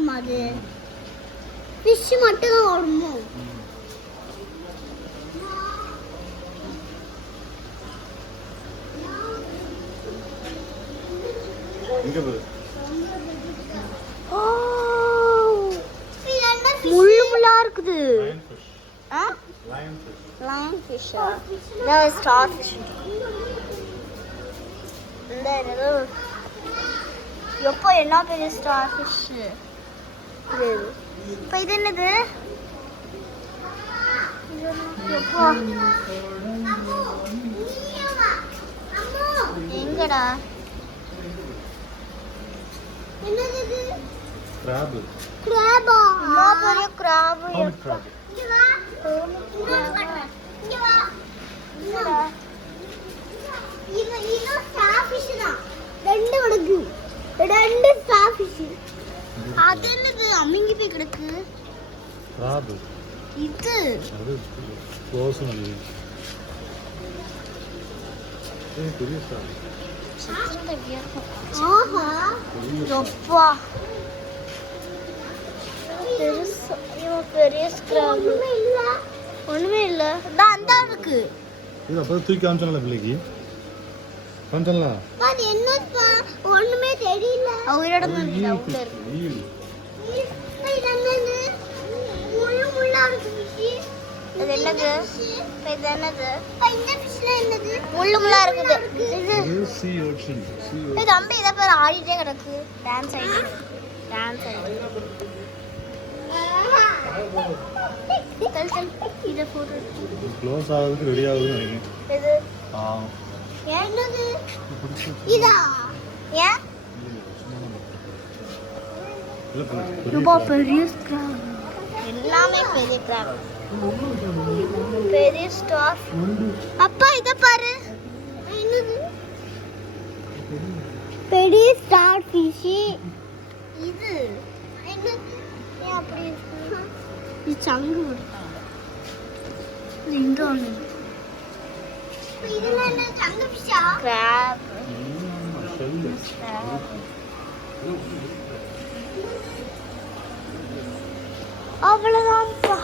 இருக்குமா அது? ஃபிஷ் மட்டும் தான் ஓடுமோ? இங்க பாரு. முள்ளு முள்ளா இருக்குது. Lion fish. Lion fish. No, starfish. இந்த எப்போ என்ன பெரிய ஸ்டார்ஃபிஷ் இது. இப்போ இது என்னது? எப்போ எங்கடா? என்னது இது? Crab. கிராபா? பெரிய கிராப். Hermit crab. இங்க வா. இங்க வா. என்னடா? இது ஸ்டார்ஃபிஷ் தான். ரெண்டு கிடக்கு. ரெண்டு ஸ்டார்ஃபிஷ். அது என்னது அமிங்கி போய் கிடக்கு? Crab. இது அது க்ளோஸ் பண்ணி. இது பெரிய crab. ஆஹா. எப்பா. பெரிய ஸ்கிராப். ஒண்ணுமே இல்ல. அந்த இருக்கு. இது அப்போ தூக்கி காமிச்சல பிள்ளைக்கு. காமிச்சல. அது என்னப்பா? ஒண்ணுமே தெரியல. உயிரோட உள்ள இருக்கு. ஈல். இது என்னது? முள்ளு முள்ளா இருக்கு ஃபிஷ். இது என்னது? இது என்னது? இந்த ஃபிஷ்ல என்னது? முள்ளு முள்ளா இருக்குது. இது sea ocean. இது தம்பி இத பாரு ஆடிட்டே கிடக்கு. டான்ஸ் ஆயிடு. இத போடு. க்ளோஸ் ஆகுறதுக்கு ரெடி ஆகுதுன்னு நினைக்கிறேன். இது ஆ. என்னது? இதா? ஏன்? இல்ல ரொம்ப பெரிய கிராப். எல்லாமே பெரிய கிராப். பெரிய ஸ்டார். அப்பா இத பாரு. என்னது? பெரிய ஸ்டார் ஃபிஷ். இது என்னது? ஏன் அப்படி இருக்கு? இது சங்கு. இந்த ஒண்ணு. இது என்ன சங்கு ஃபிஷ்ஷா? கிராப். அவ்வளவுதான்ப்பா.